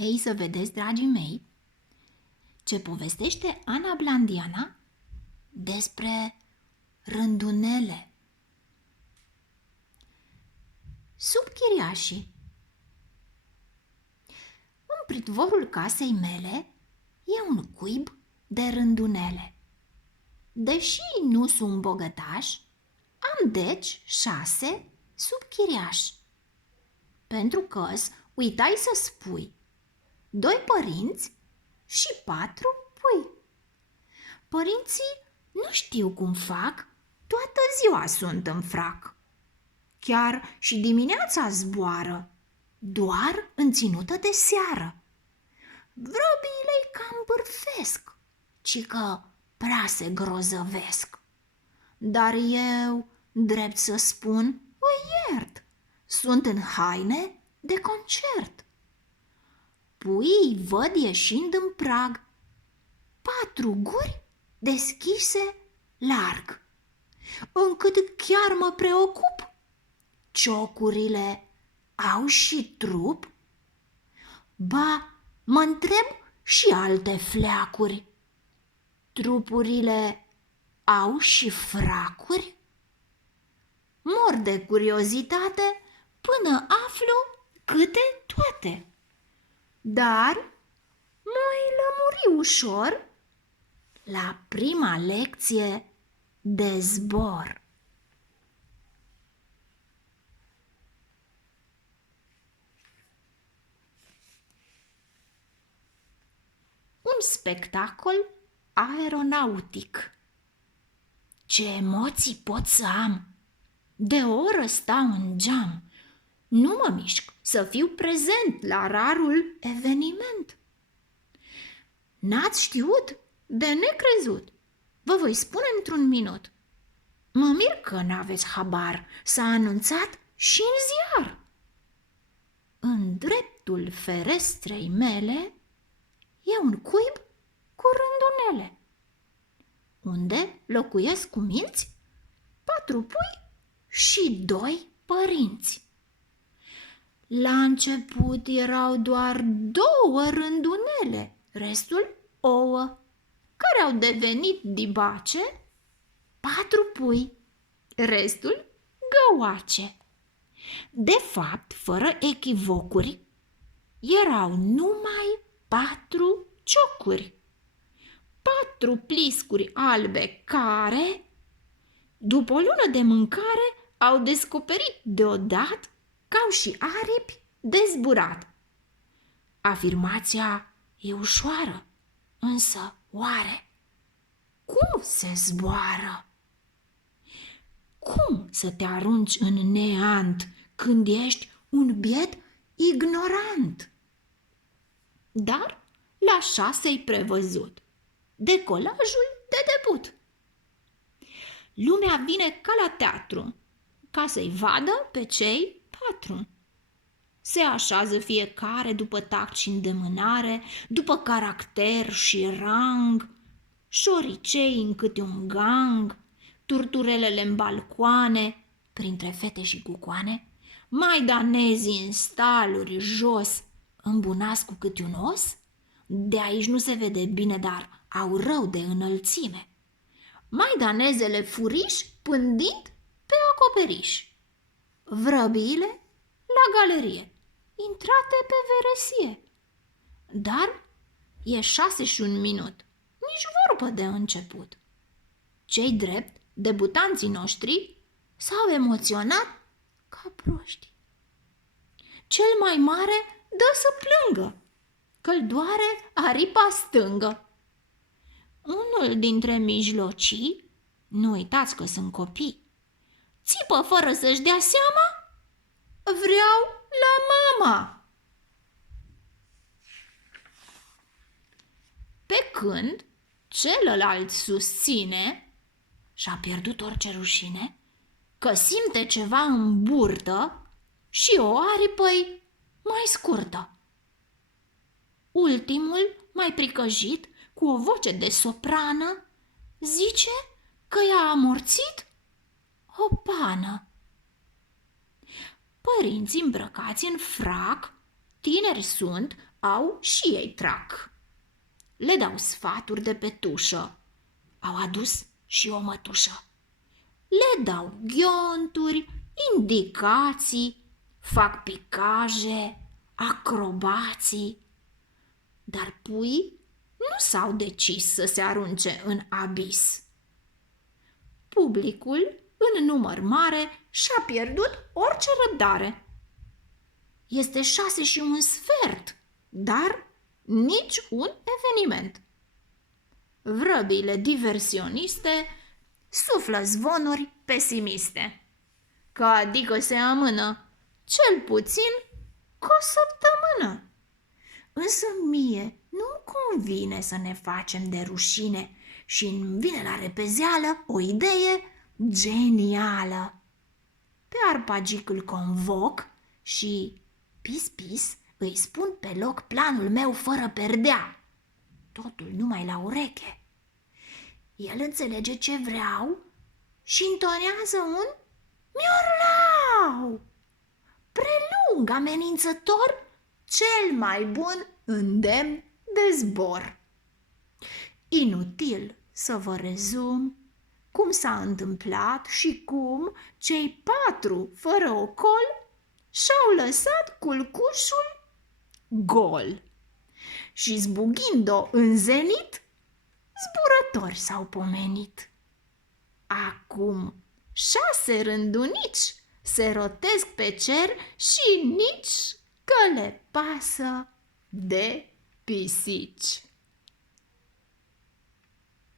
Ei, să vedeți, dragii mei, ce povestește Ana Blandiana despre rândunele. Subchiriașii. În pritvorul casei mele e un cuib de rândunele. Deși nu sunt bogătaș, am deci 6 subchiriași. Pentru că-s uitai să spui 2 părinți și 4 pui. Părinții nu știu cum fac, toată ziua sunt în frac. Chiar și dimineața zboară, doar în ținută de seară. Vrăbiile-i cam bârfesc, ci că prea se grozăvesc. Dar eu, drept să spun, o iert, sunt în haine de concert. Puii văd ieșind în prag, 4 guri deschise larg, încât chiar mă preocup. Ciocurile au și trup? Ba, mă întreb și alte fleacuri. Trupurile au și fracuri? Mor de curiozitate până aflu câte toate. Dar m-o lămuri ușor la prima lecție de zbor. Un spectacol aeronautic. Ce emoții pot să am! De o oră stau în geam. Nu mă mișc să fiu prezent la rarul eveniment. N-ați știut? De necrezut. Vă voi spune într-un minut. Mă mir că n-aveți habar, s-a anunțat și în ziar. În dreptul ferestrei mele e un cuib cu rândunele, unde locuiesc cumilți 4 pui și 2 părinți. La început erau doar 2 rândunele, restul ouă, care au devenit dibace, 4 pui, restul găoace. De fapt, fără echivocuri, erau numai 4 ciocuri, 4 pliscuri albe care, după o lună de mâncare, au descoperit deodată că au și aripi de zburat. Afirmația e ușoară, însă oare cum se zboară? Cum să te arunci în neant când ești un biet ignorant? Dar la 6-i prevăzut, decolajul de debut. Lumea vine ca la teatru, ca să-i vadă pe cei 4. Se așează fiecare după tact și îndemânare, după caracter și rang, șoricei în câte un gang, turturelele în balcoane, printre fete și cucoane, maidanezii în staluri jos, îmbunați cu câte un os, de aici nu se vede bine, dar au rău de înălțime, maidanezele furiș pândind pe acoperiș, vrăbiile la galerie, intrate pe veresie. Dar e 6 și un minut, nici vorbă de început. Cei drept, debutanții noștri, s-au emoționat ca proști. Cel mai mare dă să plângă, că-l doare aripa stângă. Unul dintre mijlocii, nu uitați că sunt copii, țipă fără să-și dea seama: vreau la mama! Pe când celălalt susține, și-a pierdut orice rușine, că simte ceva în burtă și o aripă-i mai scurtă. Ultimul, mai pricăjit, cu o voce de soprană, zice că i-a amorțit o pană. Părinții îmbrăcați în frac Tineri sunt, au și ei trac. Le dau sfaturi de pe tușă. Au adus și o mătușă. Le dau ghionturi, indicații, fac picaje, acrobații. Dar puii nu s-au decis să se arunce în abis. Publicul, în număr mare, și-a pierdut orice răbdare. Este 6:15, dar nici un eveniment. Vrăbile diversioniste suflă zvonuri pesimiste, că adică se amână cel puțin cu o săptămână. Însă mie nu-mi convine să ne facem de rușine și îmi vine la repezeală o idee genială. Pe Arpagic îl convoc și, pis, îi spun pe loc planul meu fără perdea. Totul numai la ureche. El înțelege ce vreau și intonează un miorlau, prelung, amenințător, cel mai bun îndemn de zbor. Inutil să vă rezum cum s-a întâmplat și cum cei 4, fără ocol, și-au lăsat culcușul gol. Și zbughind-o în zenit, zburători s-au pomenit. Acum 6 rândunici se rotesc pe cer și nici că le pasă de pisici.